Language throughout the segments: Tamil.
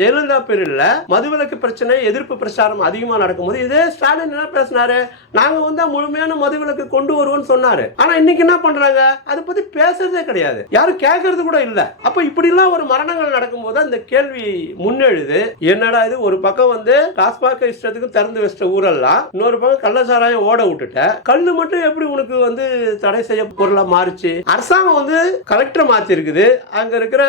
ஜெயலலிதா பீரியட்ல மதுவிலக்கு பிரச்சனை எதிர்ப்பு பிரச்சாரம் அதிகமா நடக்கும்போது இதே ஸ்டாலின் என்ன பேசினாரு, நாங்க வந்து முழுமையான மதுவிலக்கு கொண்டு வருவோம்னு சொன்னாரு. ஆனா இன்னைக்கு என்ன பண்றாங்க, அதை பத்தி பேசுறதே கிடையாது, யாரும் கேட்கறது கூட இல்ல. அப்ப இப்படி எல்லாம் ஒரு மரணங்கள் நடக்கும்போது அந்த கேள்வி முன்னெழுது, என்னடா இது, ஒரு பக்கம் வந்து டாஸ்மாக் இஷ்டத்துக்கு திறந்து வச்ச ஊரெல்லாம், இன்னொரு பக்கம் கள்ளச்சாராயம் ஓட விட்டுட்ட, கல்லு மட்டும் எப்படி உனக்கு வந்து தடை செய்ய பொருளா மாறிச்சு? அரசாங்கம் வந்து கலெக்டர் மாத்தி இருக்குது, அங்க இருக்கிற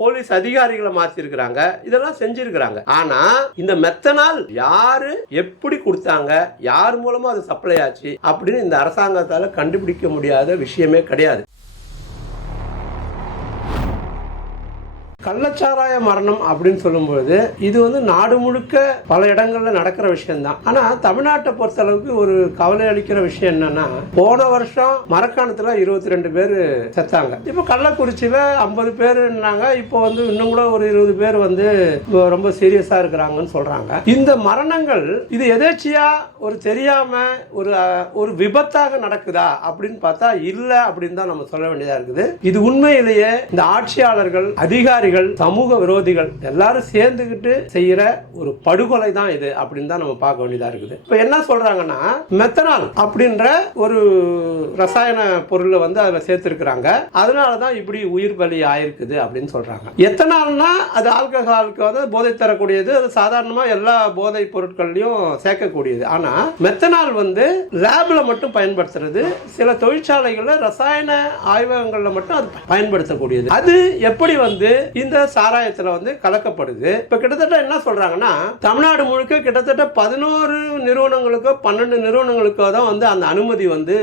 போலீஸ் அதிகாரிகளை மாத்தி இருக்கிறாங்க, இதெல்லாம் செஞ்சிருக்கிறாங்க. ஆனா இந்த மெத்தனால் யாரு எப்படி கொடுத்தாங்க, யார் மூலமா அது சப்ளை ஆச்சு அப்படின்னு இந்த அரசாங்கத்தால கண்டுபிடிக்க முடியாத விஷயமே கிடையாது. கள்ளச்சாராய மரணம் அப்படின்னு சொல்லும்போது இது வந்து நாடு முழுக்க பல இடங்கள்ல நடக்கிற விஷயம் தான். ஆனா தமிழ்நாட்டை பொறுத்த அளவுக்கு ஒரு கவலை அளிக்கிற விஷயம் என்னன்னா, போன வருஷம் மரக்காணத்துல 22 பேர் செத்தாங்க. இப்ப கள்ளக்குறிச்சியில 50 பேருன்னாங்க. இப்போ வந்து இன்னும் கூட ஒரு 20 பேர் வந்து ரொம்ப சீரியஸா இருக்கிறாங்கன்னு சொல்றாங்க. இந்த மரணங்கள் இது எதேச்சியா ஒரு தெரியாம ஒரு விபத்தாக நடக்குதா அப்படின்னு பார்த்தா இல்ல அப்படின்னு தான் நம்ம சொல்ல வேண்டியதா இருக்குது. இது உண்மையிலேயே இந்த ஆட்சியாளர்கள், அதிகாரிகள், சமூக விரோதிகள் எல்லாரும் சேர்ந்துகிட்டு செய்யற ஒரு படுகொலை தான் இது அப்படின்னு தான் நம்ம பார்க்க வேண்டியதா இருக்குது. இப்ப என்ன சொல்றாங்கன்னா, மெத்தனால் அப்படின்ற ஒரு ரசாயன பொருளை வந்து அதுல சேர்த்திருக்கிறாங்க, அதனாலதான் இப்படி உயிர் பலி ஆயிருக்குது அப்படின்னு சொல்றாங்க. எத்தனால்னா அது ஆல்கஹாலுக்கு வந்து போதை தரக்கூடியது, அது சாதாரணமா எல்லா போதை பொருட்கள்லயும் சேர்க்கக்கூடியது. ஆனா மெத்தனால் வந்து லேப்ல மட்டும் பயன்படுத்துறது, சில தொழிற்சாலைகள்ல ரசாயன ஆய்வகங்கள்ல மட்டும் அது பயன்படுத்தக்கூடியது. அது எப்படி வந்து இந்த சாராயத்துல வந்து கலக்கப்படுது. இப்ப கிட்டத்தட்ட என்ன சொல்றாங்கன்னா, தமிழ்நாடு முழுக்க கிட்டத்தட்ட 11 நிறுவனங்களுக்கோ 12 நிறுவனங்களுக்கோ தான் வந்து அந்த அனுமதி வந்து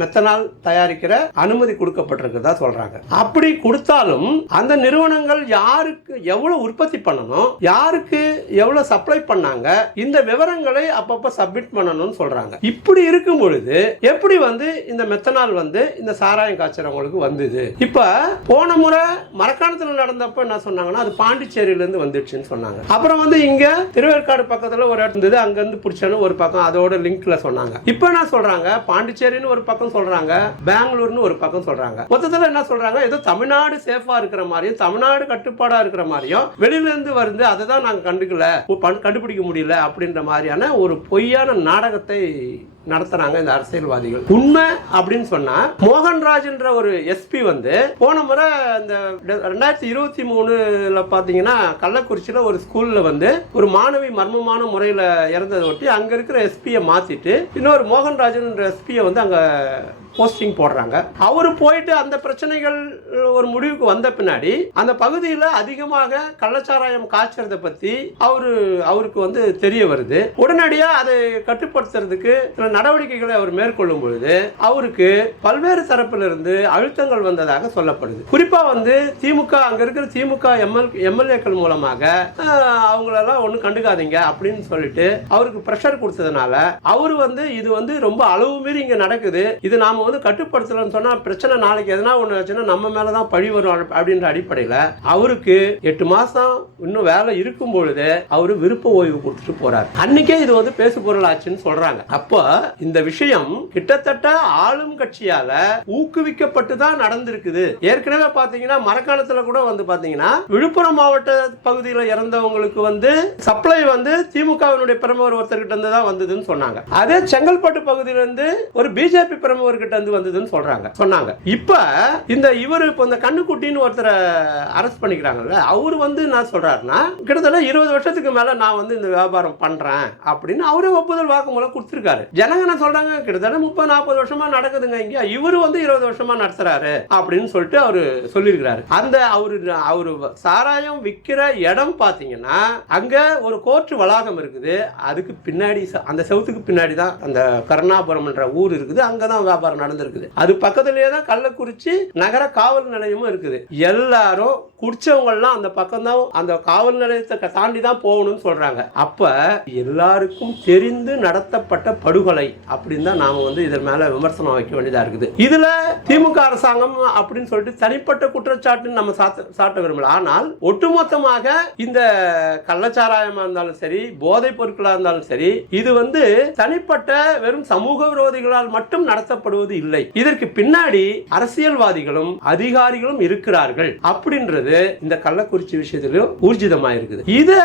மெத்தனால் தயாரிக்கிற அனுமதி கொடுக்கப்பட்டிருக்கிறதா சொல்றாங்க. அப்படி கொடுத்தாலும் அந்த நிறுவனங்கள் யாருக்கு எவ்வளவு உற்பத்தி பண்ணணும், யாருக்கு எவ்வளவு சப்ளை பண்ணாங்க, இந்த விவரங்களை அப்பப்ப சப்மிட் பண்ணணும்னு சொல்றாங்க. இப்படி இருக்கும் பொழுது எப்படி வந்து இந்த மெத்தனால் வந்து இந்த சாராயம் காய்ச்சறவங்களுக்கு வந்தது? இப்ப போன முறை மரக்காணத்துல நடந்தப்ப என்ன சொன்னாங்கன்னா, அது பாண்டிச்சேரியில இருந்து வந்துடுச்சுன்னு சொன்னாங்க. அப்புறம் வந்து இங்க திருவேற்காடு பக்கத்துல ஒரு இடம் இருந்தது, அங்க இருந்து புடிச்சன்னு ஒரு பக்கம் அதோட லிங்க்ல சொன்னாங்க. இப்போ என்ன சொல்றாங்க, பாண்டிச்சேரின்னு ஒரு பக்கம் சொல்றாங்க, பெங்களூர்னு ஒரு பக்கம் சொல்றாங்க. மொத்தத்துல என்ன சொல்றாங்க, ஏதோ தமிழ்நாடு சேஃபா இருக்கிற மாதிரியும் தமிழ்நாடு கட்டுப்பாடா இருக்கிற மாதிரியும் வெளியில இருந்து வருது, அதை தான் நாங்க கண்டுபிடிக்க முடியல அப்படின்ற மாதிரியான ஒரு பொய்யான நாடகத்தை நடத்துறாங்க இந்த அரசியல்வாதிகள். உண்மை அப்படின்னு சொன்னா, மோகன்ராஜ் என்ற ஒரு எஸ்பி வந்து போன முறை இந்த 2023 பாத்தீங்கன்னா கள்ளக்குறிச்சியில ஒரு ஸ்கூல்ல வந்து ஒரு மாணவி மர்மமான முறையில இறந்ததை ஒட்டி அங்க இருக்கிற எஸ்பியை மாத்திட்டு இன்னொரு மோகன்ராஜ் என்ற எஸ்பியை வந்து அங்க போஸ்டிங் போடுறாங்க. அவரு போயிட்டு அந்த பிரச்சனைகள் ஒரு முடிவுக்கு வந்த பின்னாடி அந்த பகுதியில் அதிகமாக கள்ளச்சாராயம் காய்ச்சறத பத்தி அவருக்கு வந்து தெரிய வருது. உடனடியா அதை கட்டுப்படுத்துறதுக்கு சில நடவடிக்கைகளை அவர் மேற்கொள்ளும் பொழுது அவருக்கு பல்வேறு தரப்பிலிருந்து அழுத்தங்கள் வந்ததாக சொல்லப்படுது. குறிப்பா வந்து திமுக, அங்க இருக்கிற திமுக எம்எல்ஏக்கள் மூலமாக அவங்களெல்லாம் ஒன்னும் கண்டுக்காதீங்க அப்படின்னு சொல்லிட்டு அவருக்கு பிரஷர் கொடுத்ததுனால அவரு வந்து இது வந்து ரொம்ப அளவு மீறி இங்க நடக்குது, இது நாம வந்து கட்டுப்படுத்தலன்னு சொன்னா பிரச்சனை நாளைக்கு எதனா ஒண்ணு ஆச்சுன்னா நம்ம மேலதான் பழி வரும் அப்படின்ற அடிப்படையில அவருக்கு 8 மாசம் இன்னும் வேலை இருக்கும் பொழுது அவரு விருப்ப ஓய்வு கொடுத்துட்டு போறாரு. அன்னைக்கே இது வந்து பேசு பொருள் ஆச்சுன்னு சொல்றாங்க. அப்போ இந்த விஷயம் கிட்டத்தட்ட ஆளும் கட்சியால ஊக்குவிக்கப்பட்டு தான் நடந்திருக்குது. ஏற்கனவே பாத்தீங்கன்னா மரக்காணத்துல கூட வந்து பாத்தீங்கன்னா விழுப்புரம் மாவட்ட பகுதியில் இறந்தவங்களுக்கு வந்து சப்ளை வந்து திமுகவினுடைய பிரமுகர் ஒருத்தர்கிட்ட இருந்து தான் வந்ததுன்னு சொன்னாங்க. அதே செங்கல்பட்டு பகுதியில இருந்து ஒரு பிஜேபி பிரமுகர் கிட்ட இருந்து வந்ததுன்னு சொன்னாங்க. இப்ப இவரு இந்த கண்ணுக்குட்டின்னு ஒருத்தரை அரெஸ்ட் பண்ணிக்கிறாங்கல்ல, அவரு வந்து என்ன சொல்றாருன்னா, கிட்டத்தட்ட 20 வருஷத்துக்கு மேல நான் வந்து இந்த வியாபாரம் பண்றேன் அப்படின்னு அவரே ஒப்புதல் வாக்குமூலம் கொடுத்திருக்காரு. ஜனங்க என்ன சொல்றாங்க, கிட்டத்தட்ட 30-40 வருஷமா நடக்குதுங்க இங்க, இவரு வந்து 20 வருஷமா நடத்துறாரு அப்படின்னு சொல்லிட்டு அவரு சொல்லியிருக்கிறாரு. அந்த அவரு சாராயம் விற்கிற இடம் பாத்தீங்கன்னா அங்க ஒரு கோர்ட் வளாகம் இருக்குது, அதுக்கு பின்னாடி அந்த செவுத்துக்கு பின்னாடி தான் அந்த கருணாபுரம் என்ற ஊர் இருக்குது, அங்கதான் வியாபாரம் நடந்திருக்குது. அது பக்கத்திலேயே தான் கள்ளக்குறிச்சி நகர காவல் நிலையமும் இருக்குது. எல்லாரும் குடிச்சவங்க எல்லாம் அந்த பக்கம் தான், அந்த காவல் நிலையத்தை தாண்டி தான் போகணும்னு சொல்றாங்க. அப்ப எல்லாருக்கும் தெரிந்து நடத்தப்பட்ட படுகொலை அப்படின்னு தான் நாம வந்து இதன் மேல விமர்சனம் வைக்க வேண்டியதா இருக்குது. இதுல திமுக அரசாங்கம் அப்படின்னு சொல்லிட்டு தனிப்பட்ட குற்றச்சாட்டு நம்ம சாட்ட விரும்பல. ஆனால் ஒட்டுமொத்தமாக இந்த கள்ளச்சாராயமா இருந்தாலும் சரி, போதைப் பொருட்களா இருந்தாலும் சரி, இது வந்து தனிப்பட்ட வெறும் சமூக விரோதிகளால் மட்டும் நடத்தப்படுவது இல்லை. இதற்கு பின்னாடி அரசியல்வாதிகளும் அதிகாரிகளும் இருக்கிறார்கள் அப்படின்றது என்பது இந்த கள்ளக்குறிச்சி விஷயத்திலும் ஊர்ஜிதமா இருக்குது. இதை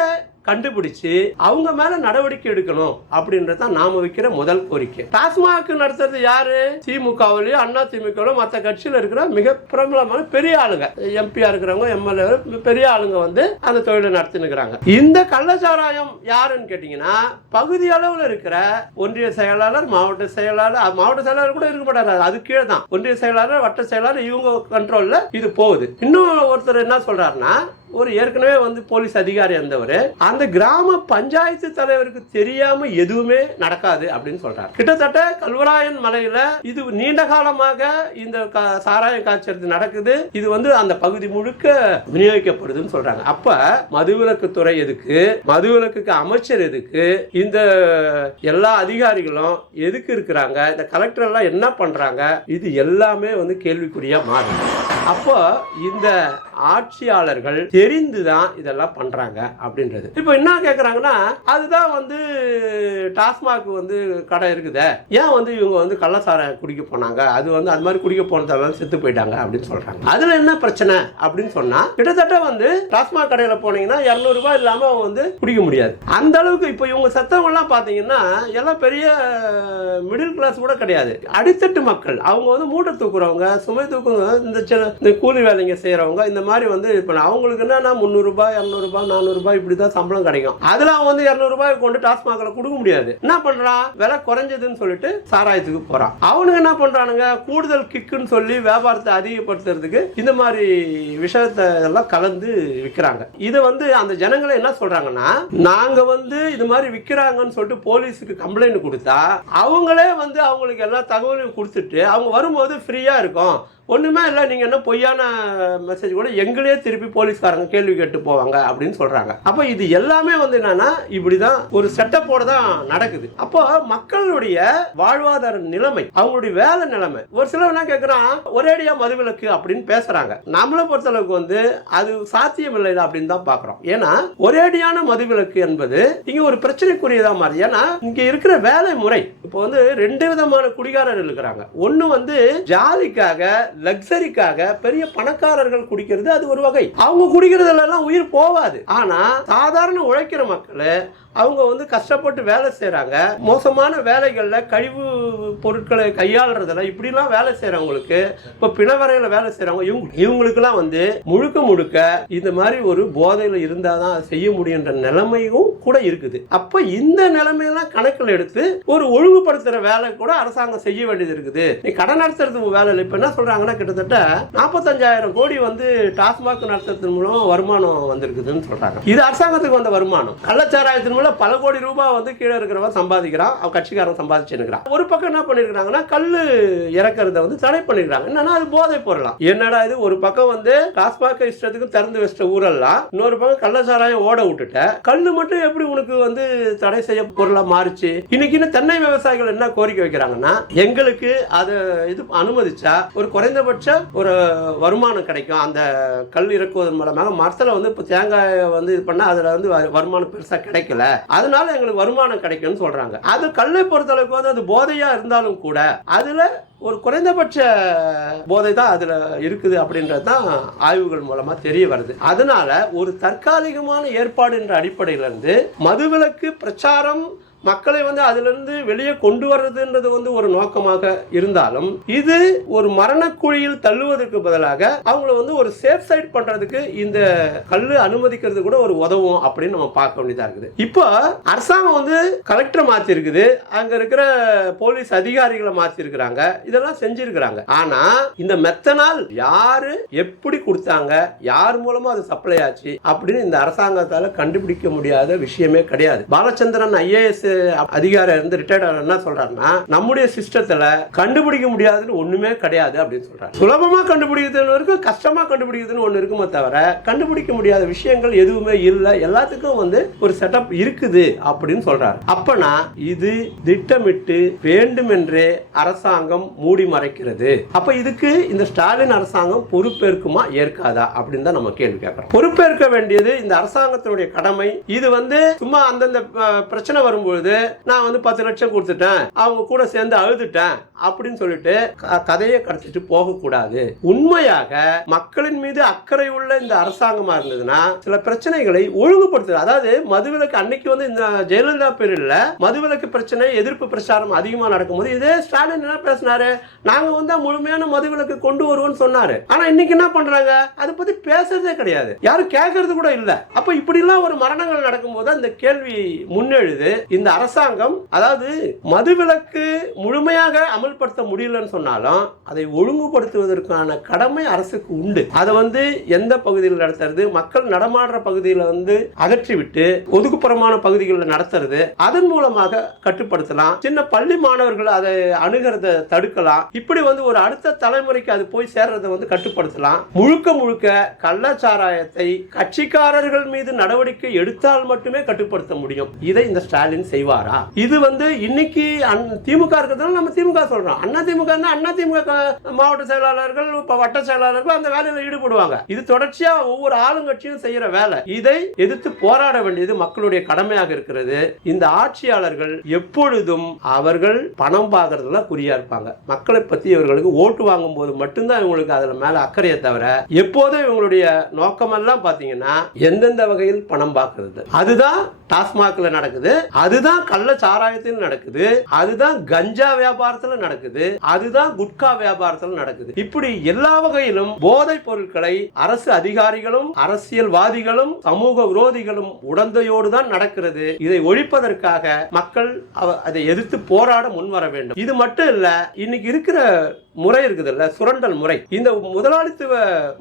கண்டுபிடிச்சு அவங்க மேல நடவடிக்கை எடுக்கணும் அப்படின்றத நாம வைக்கிற முதல் கோரிக்கை. டாஸ்மாக் நடத்துறது யாரு? திமுகவிலயும் அண்ணா திமுக மற்ற கட்சியில இருக்கிற மிக பிரபலமான பெரிய ஆளுங்க, எம்பியா இருக்கிறவங்க, எம்எல்ஏ, பெரிய ஆளுங்க வந்து அந்த தொழிலை நடத்தினுக்கிறாங்க. இந்த கள்ளச்சாராயம் யாருன்னு கேட்டீங்கன்னா பகுதி அளவில் இருக்கிற ஒன்றிய செயலாளர், மாவட்ட செயலாளர் கூட இருக்க மாட்டாரு, அது கீழே தான் ஒன்றிய செயலாளர், வட்ட செயலாளர், இவங்க கண்ட்ரோல்ல இது போகுது. இன்னும் ஒருத்தர் என்ன சொல்றாருன்னா, ஒரு ஏற்கனவே வந்து போலீஸ் அதிகாரி இருந்தவர் அந்த கிராம பஞ்சாயத்து தலைவருக்கு தெரியாம எதுவுமே நடக்காது அப்படின்னு சொல்றாரு. கிட்டத்தட்ட கல்வராயன் மலையில இது நீண்ட காலமாக இந்த சாராயம் காய்ச்சல் நடக்குது. இது வந்து அந்த பகுதி முழுக்க விநியோகிக்கப்படுதுன்னு சொல்றாங்க. அப்ப மதுவிலக்கு துறை எதுக்கு, மதுவிலக்கு அமைச்சர் எதுக்கு, இந்த எல்லா அதிகாரிகளும் எதுக்கு இருக்கிறாங்க, இந்த கலெக்டர் எல்லாம் என்ன பண்றாங்க, இது எல்லாமே வந்து கேள்விக்குறியா மாறும். அப்போ இந்த ஆட்சியாளர்கள் தெரிந்துதான் இதெல்லாம் பண்றாங்க அப்படின்றது. இப்போ என்ன கேக்குறாங்கன்னா, அதுதான் வந்து டாஸ்மாக் வந்து கடை இருக்குதே, ஏன் வந்து இவங்க வந்து கள்ளச்சாராயம் குடிக்க போனாங்க, அது வந்து அது மாதிரி குடிக்க போனதால செத்து போயிட்டாங்க அப்படின்னு சொல்றாங்க. அதுல என்ன பிரச்சனை அப்படின்னு சொன்னா, கிட்டத்தட்ட வந்து டாஸ்மாக் கடையில போனீங்கன்னா 200 ரூபாய் இல்லாம அவங்க வந்து குடிக்க முடியாது. அந்த அளவுக்கு இப்போ இவங்க சத்தவங்க எல்லாம் பாத்தீங்கன்னா எல்லாம் பெரிய மிடில் கிளாஸ் கூட கிடையாது, அடித்தட்டு மக்கள். அவங்க வந்து மூட்டை தூக்குறவங்க, சுமை தூக்குறவங்க, இந்த கூலி வேலைங்க செய்யறவங்க, இந்த மாதிரி வந்து இப்ப அவங்களுக்கு என்னன்னா 300 ரூபாய், 200 ரூபாய், 400 ரூபாய் இப்படிதான் சம்பளம் கிடைக்கும். அதுல அவன் வந்து 200 ரூபாய் கொண்டு டாஸ்மாக்ல கொடுக்க முடியாது. என்ன பண்றான், விலை குறைஞ்சதுன்னு சொல்லிட்டு சாராயத்துக்கு போறான். அவனுங்க என்ன பண்றானுங்க, கூடுதல் கிக்குன்னு சொல்லி வியாபாரத்தை அதிகப்படுத்துறதுக்கு இந்த மாதிரி விஷயத்தை எல்லாம் கலந்து விற்கிறாங்க. இதை வந்து அந்த ஜனங்களை என்ன சொல்றாங்கன்னா, நாங்க வந்து இது மாதிரி விற்கிறாங்கன்னு சொல்லிட்டு போலீஸுக்கு கம்ப்ளைண்ட் கொடுத்தா அவங்களே வந்து அவங்களுக்கு எல்லா தகவலையும் கொடுத்துட்டு அவங்க வரும்போது ஃப்ரீயா இருக்கும், ஒண்ணுமே இல்லை, நீங்க என்ன பொய்யான மெசேஜ் கூட எங்களே திருப்பி போலீஸ்காரங்க கேள்வி கேட்டு போவாங்க அப்படின்னு சொல்றாங்க. அப்ப இது எல்லாமே வந்து என்னன்னா இப்படிதான் ஒரு செட்டப்போட தான் நடக்குது. அப்போ மக்களுடைய வாழ்வாதார நிலைமை, அவங்களுடைய வேலை நிலைமை, ஒரு சிலர் என்ன கேட்கறான், ஒரேடியா மதுவிலக்கு அப்படின்னு பேசுறாங்க. நம்மளை பொறுத்தளவுக்கு வந்து அது சாத்தியம் இல்லை அப்படின்னு தான் பாக்குறோம். ஏன்னா ஒரேடியான மதுவிலக்கு என்பது இங்க ஒரு பிரச்சனைக்குரியதா மாறி. ஏன்னா இங்க இருக்கிற வேலை முறை இப்போ வந்து 2 விதமான குடிகாரர்கள் இருக்கிறாங்க. ஒன்னு வந்து ஜாலிக்காக, லக்ஸரிக்காக பெரிய பணக்காரர்கள் குடிக்கிறது, அது ஒரு வகை. அவங்க குடிக்கிறதுலாம் உயிர் போவாது. ஆனா சாதாரண உழைக்கிற மக்கள் அவங்க வந்து கஷ்டப்பட்டு வேலை செய்யறாங்க, மோசமான வேலைகள்ல கழிவு பொருட்களை கையாளுறதுல இப்படிலாம் வேலை செய்யறவங்களுக்கு, இப்ப பிணவரையில வேலை செய்யறவங்க, இவங்களுக்கெல்லாம் வந்து முழுக்க இந்த மாதிரி ஒரு போதையில இருந்தாதான் செய்ய முடியுன்ற நிலைமையும் கூட இருக்குது. அப்ப இந்த நிலைமையெல்லாம் கணக்கில் எடுத்து ஒரு ஒழுங்குபடுத்துற வேலை கூட அரசாங்கம் செய்ய வேண்டியது இருக்குது. நீ கடை நடத்துறது வேலை இல்லை. இப்ப என்ன சொல்றாங்கன்னா, கிட்டத்தட்ட 45,000 கோடி வந்து டாஸ்மாக் நடத்துறது மூலம் வருமானம் வந்திருக்குதுன்னு சொல்றாங்க. இது அரசாங்கத்துக்கு வந்த வருமானம். கள்ளச்சாராயத்தின் பல கோடி ரூபாய் வந்து கீழே இருக்கிறவன் சம்பாதிக்கிறான், அவன் கட்சிக்காரன் சம்பாதிச்சிருக்கிறான். ஒரு பக்கம் என்ன பண்ணிருக்காங்கன்னா, கல்லு இறக்கிறத வந்து தடை பண்ணிருக்காங்க. என்னன்னா அது போதை பொருளாம். என்னடா இது, ஒரு பக்கம் வந்து டாஸ்மாக் இஷ்டத்துக்கு திறந்து வச்ச ஊரெல்லாம், இன்னொரு பக்கம் கள்ளச்சாராயம் ஓட விட்டுட்ட, கல்லு மட்டும் எப்படி உனக்கு வந்து தடை செய்ய பொருளா மாறிச்சு? இன்னைக்கு தென்னை விவசாயிகள் என்ன கோரிக்கை வைக்கிறாங்கன்னா, எங்களுக்கு அதை இது அனுமதிச்சா ஒரு குறைந்தபட்ச ஒரு வருமானம் கிடைக்கும், அந்த கல் இறக்குவதன் மூலமாக. மரத்துல வந்து இப்ப தேங்காய் வந்து இது பண்ணா அதுல வந்து வருமானம் பெருசா கிடைக்கல, அதனால எங்களுக்கு வருமானம் கிடைக்கும்னு சொல்றாங்க. அது கல்லை பொறுத்தளவுக்கு வந்து அது போதையா இருந்தாலும் கூட அதுல ஒரு குறைந்தபட்ச போதை தான் அதுல இருக்குது அப்படின்றது தான் ஆய்வுகள் மூலமா தெரிய வருது. அதனால ஒரு தற்காலிகமான ஏற்பாடு என்ற அடிப்படையில இருந்து மதுவிலக்கு பிரச்சாரம் மக்களை வந்து அதுல இருந்து வெளியே கொண்டு வர்றதுன்றது வந்து ஒரு நோக்கமாக இருந்தாலும், இது ஒரு மரணக்குழியில் தள்ளுவதற்கு பதிலாக அவங்கள வந்து ஒரு சேஃப் சைட் பண்றதுக்கு இந்த கல்லு அனுமதிக்கிறது கூட ஒரு உதவும் அப்படின்னு நம்ம பார்க்க வேண்டியதா இருக்குது. இப்போ அரசாங்கம் வந்து கலெக்டர் மாத்தி இருக்குது, அங்க இருக்கிற போலீஸ் அதிகாரிகளை மாத்தி இருக்கிறாங்க, இதெல்லாம் செஞ்சிருக்கிறாங்க. ஆனா இந்த மெத்தனால் யாரு எப்படி கொடுத்தாங்க, யார் மூலமா அது சப்ளை ஆச்சு அப்படின்னு இந்த அரசாங்கத்தால கண்டுபிடிக்க முடியாத விஷயமே கிடையாது. பாலச்சந்திரன் ஐஏஎஸ் அதிகாரி இருந்து ரிட்டையர்ட் என்ன சொல்றாருன்னா, நம்முடைய சிஸ்டத்துல கண்டுபிடிக்க முடியாதுன்னு ஒண்ணுமே கிடையாது அப்படின்னு சொல்றாரு. சுலபமா கண்டுபிடிக்கிறதுன்னு இருக்கு, கஷ்டமா கண்டுபிடிக்கிறதுன்னு ஒண்ணு இருக்குமே தவிர கண்டுபிடிக்க முடியாத விஷயங்கள் எதுவுமே இல்லை, எல்லாத்துக்கும் வந்து ஒரு செட்டப் இருக்குது அப்படின்னு சொல்றாரு. அப்பனா இது திட்டமிட்டு வேண்டுமென்றே அரசாங்கம் மூடி மறைக்கிறது. அப்ப இதுக்கு இந்த ஸ்டாலின் அரசாங்கம் பொறுப்பேற்குமா ஏற்காதா அப்படின்னு தான் நம்ம கேள்வி கேட்கிறோம். பொறுப்பேற்க வேண்டியது இந்த அரசாங்கத்தினுடைய கடமை. இது வந்து சும்மா அந்தந்த பிரச்சனை வரும்போது பொழுது நான் வந்து 10 லட்சம் கொடுத்துட்டேன், அவங்க கூட சேர்ந்து அழுதுட்டேன் அப்படின்னு சொல்லிட்டு கதையை கடத்திட்டு போகக்கூடாது. உண்மையாக மக்களின் மீது அக்கறை உள்ள இந்த அரசாங்கமா இருந்ததுன்னா சில பிரச்சனைகளை ஒழுங்குபடுத்து. அதாவது மதுவிலக்கு அன்னைக்கு வந்து இந்த ஜெயலலிதா பீரியட்ல மதுவிலக்கு பிரச்சனை எதிர்ப்பு பிரச்சாரம் அதிகமா நடக்கும்போது இதே ஸ்டாலின் என்ன பேசினாரு, நாங்க வந்து முழுமையான மதுவிலக்கு கொண்டு வருவோம்னு சொன்னாரு. ஆனா இன்னைக்கு என்ன பண்றாங்க, அதை பத்தி பேசுறதே கிடையாது, யாரும் கேட்கறது கூட இல்ல. அப்ப இப்படி எல்லாம் ஒரு மரணங்கள் நடக்கும்போது அந்த கேள்வி முன்னெழுது, இந்த அரசாங்கம் அதாவது மதுவிலக்கு முழுமையாக அமல்படுத்த முடியலன்னு சொன்னாலும் அதை ஒழுங்குபடுத்துவதற்கான கடமை அரசுக்கு உண்டு. அதை வந்து எந்த பகுதியில் நடத்துறது, மக்கள் நடமாடுற பகுதியில் வந்து அகற்றிவிட்டு ஒதுக்குப்புறமான பகுதிகளில் நடத்துறது, அதன் மூலமாக கட்டுப்படுத்தலாம். சின்ன பள்ளி மாணவர்கள் அதை அணுகிறத தடுக்கலாம். இப்படி வந்து ஒரு அடுத்த தலைமுறைக்கு அது போய் சேர்றதை வந்து கட்டுப்படுத்தலாம். முழுக்க முழுக்க கள்ளச்சாராயத்தை கட்சிக்காரர்கள் மீது நடவடிக்கை எடுத்தால் மட்டுமே கட்டுப்படுத்த முடியும். இதை இந்த ஸ்டாலின் செய்வாரா? இது வந்து இன்னைக்கு திமுக இருக்கிறதால நம்ம திமுக சொல்றோம். அண்ணா திமுக மாவட்ட செயலாளர்கள் வட்ட செயலாளர்கள் அந்த வேலையில் ஈடுபடுவாங்க. இது தொடர்ச்சியா ஒவ்வொரு ஆளுங்கட்சியும் செய்யற வேலை. இதை எதிர்த்து போராட வேண்டியது மக்களுடைய கடமையாக இருக்கிறது. இந்த ஆட்சியாளர்கள் எப்பொழுதும் அவர்கள் பணம் பார்க்கறதுல குறியா இருப்பாங்க. மக்களை பத்தி இவர்களுக்கு ஓட்டு வாங்கும் போது மட்டும்தான் இவங்களுக்கு அதுல மேல அக்கறையை தவிர எப்போதும் இவங்களுடைய நோக்கமெல்லாம் பாத்தீங்கன்னா எந்தெந்த வகையில் பணம் பார்க்கிறது. அதுதான் டாஸ்மாக்ல நடக்குது, அதுதான் கள்ள சாராயத்தில் நடக்குது, அதுதான் கஞ்சா வியாபாரத்துல நடக்குது, அதுதான் குட்கா வியாபாரத்தில் நடக்குது. இப்படி எல்லா வகையிலும் போதைப் பொருட்களை அரசு அதிகாரிகளும் அரசியல்வாதிகளும் சமூக விரோதிகளும் உடந்தையோடு தான் நடக்கிறது. இதை ஒழிப்பதற்காக மக்கள் அதை எதிர்த்து போராட முன்வர வேண்டும். இது மட்டும் இல்ல, இன்னைக்கு இருக்கிற முறை இருக்குதுல்ல, சுரண்டல் முறை, இந்த முதலாளித்துவ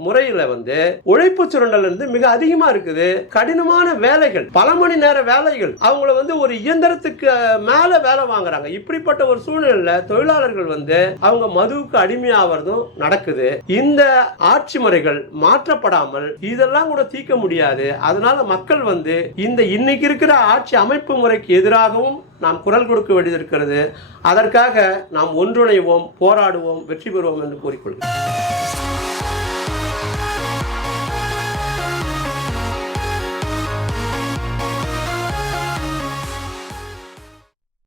முறையில வந்து உழைப்பு சுரண்டல் வந்து மிக அதிகமா இருக்குது. கடினமான வேலைகள், பல மணி நேர வேலைகள், அவங்கள வந்து ஒரு இயந்திரத்துக்கு மேல வேலை வாங்குறாங்க. இப்படிப்பட்ட ஒரு சூழ்நிலையில தொழிலாளர்கள் வந்து அவங்க மதுவுக்கு அடிமையாவதும் நடக்குது. இந்த ஆட்சி முறைகள் மாற்றப்படாமல் இதெல்லாம் கூட தீர்க்க முடியாது. அதனால மக்கள் வந்து இந்த இன்னைக்கு இருக்கிற ஆட்சி அமைப்பு முறைக்கு எதிராகவும் நாம் குரல் கொடுக்க வேண்டியிருக்கிறது. அதற்காக நாம் ஒன்றிணைவோம், போராடுவோம், வெற்றி பெறுவோம் என்று கூறிக்கொள்கிறேன்.